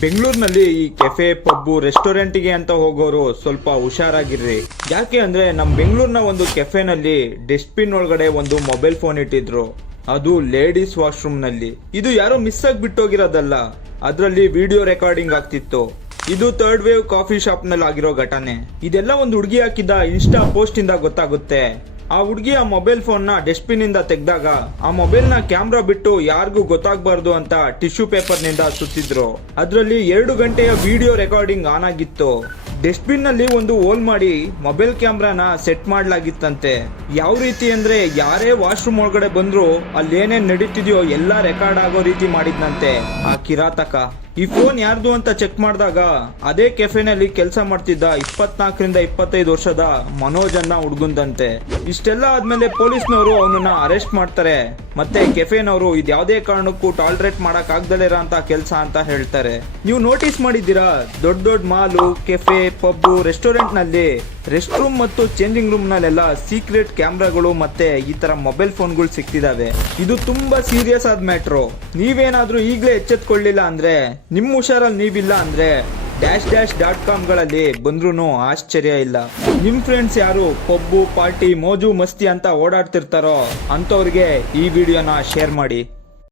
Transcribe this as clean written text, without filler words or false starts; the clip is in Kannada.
ಬೆಂಗಳೂರಿನಲ್ಲಿ ಈ ಕೆಫೆ ಪಬ್ಬು ರೆಸ್ಟೋರೆಂಟ್ಗೆ ಅಂತ ಹೋಗೋರು ಸ್ವಲ್ಪ ಹುಷಾರಾಗಿರ್ರಿ. ಯಾಕೆ ಅಂದ್ರೆ ನಮ್ ಬೆಂಗಳೂರಿನ ಒಂದು ಕೆಫೆನಲ್ಲಿ ಡಸ್ಟ್ಬಿನ್ ಒಳಗಡೆ ಒಂದು ಮೊಬೈಲ್ ಫೋನ್ ಇಟ್ಟಿದ್ರು, ಅದು ಲೇಡೀಸ್ ವಾಶ್ರೂಮ್ ನಲ್ಲಿ. ಇದು ಯಾರೋ ಮಿಸ್ ಆಗಿ ಬಿಟ್ಟೋಗಿರೋದಲ್ಲ, ಅದ್ರಲ್ಲಿ ವಿಡಿಯೋ ರೆಕಾರ್ಡಿಂಗ್ ಆಗ್ತಿತ್ತು. ಇದು ಥರ್ಡ್ ವೇವ್ ಕಾಫಿ ಶಾಪ್ ನಲ್ಲಿ ಆಗಿರೋ ಘಟನೆ. ಇದೆಲ್ಲ ಒಂದು ಹುಡುಗಿ ಹಾಕಿದ್ದ ಇನ್ಸ್ಟಾ ಪೋಸ್ಟ್ ಇಂದ ಗೊತ್ತಾಗುತ್ತೆ. ಆ ಹುಡುಗಿ ಆ ಮೊಬೈಲ್ ಫೋನ್ ನ ಡಸ್ಟ್ಬಿನ್ ಇಂದ ತೆಗೆದಾಗ ಆ ಮೊಬೈಲ್ ನ ಕ್ಯಾಮ್ರಾ ಬಿಟ್ಟು ಯಾರಿಗೂ ಗೊತ್ತಾಗಬಾರ್ದು ಅಂತ ಟಿಶ್ಯೂ ಪೇಪರ್ ನಿಂದ ಸುತ್ತಿದ್ರು. ಅದ್ರಲ್ಲಿ 2 ಗಂಟೆಯ ವಿಡಿಯೋ ರೆಕಾರ್ಡಿಂಗ್ ಆನ್ ಆಗಿತ್ತು. ಡಸ್ಟ್ಬಿನ್ ನಲ್ಲಿ ಒಂದು ಹೋಲ್ ಮಾಡಿ ಮೊಬೈಲ್ ಕ್ಯಾಮ್ರಾನ ಸೆಟ್ ಮಾಡ್ಲಾಗಿತ್ತಂತೆ. ಯಾವ ರೀತಿ ಅಂದ್ರೆ ಯಾರೇ ವಾಶ್ರೂಮ್ ಒಳಗಡೆ ಬಂದ್ರು ಅಲ್ಲಿ ಏನೇನ್ ನಡೀತಿದ್ಯೋ ಎಲ್ಲಾ ರೆಕಾರ್ಡ್ ಆಗೋ ರೀತಿ ಮಾಡಿದ್ನಂತೆ ಆ ಕಿರಾತಕ. ಈ ಫೋನ್ ಯಾರ್ದು ಅಂತ ಚೆಕ್ ಮಾಡಿದಾಗ ಅದೇ ಕೆಫೆನಲ್ಲಿ ಕೆಲಸ ಮಾಡ್ತಿದ್ದ 24 ರಿಂದ 25 ವರ್ಷದ ಮನೋಜ್ ಅನ್ನ ಹುಡುಗಂದಂತೆ. ಇಷ್ಟೆಲ್ಲ ಆದ್ಮೇಲೆ ಪೊಲೀಸ್ನವರು ಅವನನ್ನ ಅರೆಸ್ಟ್ ಮಾಡ್ತಾರೆ. ಮತ್ತೆ ಕೆಫೆನವರು ಇದ್ಯಾವುದೇ ಕಾರಣಕ್ಕೂ ಟಾಲರೇಟ್ ಮಾಡಕ್ ಆಗ್ದಲೇ ಇರೋ ಅಂತ ಕೆಲಸ ಅಂತ ಹೇಳ್ತಾರೆ. ನೀವು ನೋಟಿಸ್ ಮಾಡಿದ್ದೀರಾ, ದೊಡ್ಡ ದೊಡ್ಡ ಮಾಲು, ಕೆಫೆ, ಪಬ್ಬು, ರೆಸ್ಟೋರೆಂಟ್ ನಲ್ಲಿ ರೆಸ್ಟ್ ರೂಮ್ ಮತ್ತು ಚೇಂಜಿಂಗ್ ರೂಮ್ ನಲ್ಲೆಲ್ಲ ಸೀಕ್ರೆಟ್ ಕ್ಯಾಮ್ರಾಗಳು ಮತ್ತೆ ಈ ತರ ಮೊಬೈಲ್ ಫೋನ್ಗಳು ಸಿಕ್ತಿದಾವೆ. ಇದು ತುಂಬಾ ಸೀರಿಯಸ್ ಆದ ಮ್ಯಾಟ್ರು. ನೀವೇನಾದ್ರೂ ಈಗಲೇ ಎಚ್ಚೆತ್ಕೊಳ್ಳಿಲ್ಲ ಅಂದ್ರೆ, ನಿಮ್ ಹುಷಾರಲ್ಲಿ ನೀವಿಲ್ಲ ಅಂದ್ರೆ .com ಗಳಲ್ಲಿ ಬಂದ್ರೂ ಆಶ್ಚರ್ಯ ಇಲ್ಲ. ನಿಮ್ ಫ್ರೆಂಡ್ಸ್ ಯಾರು ಪಬ್ಬು, ಪಾರ್ಟಿ, ಮೋಜು ಮಸ್ತಿ ಅಂತ ಓಡಾಡ್ತಿರ್ತಾರೋ ಅಂತವ್ರಿಗೆ ಈ ವಿಡಿಯೋನ ಶೇರ್ ಮಾಡಿ.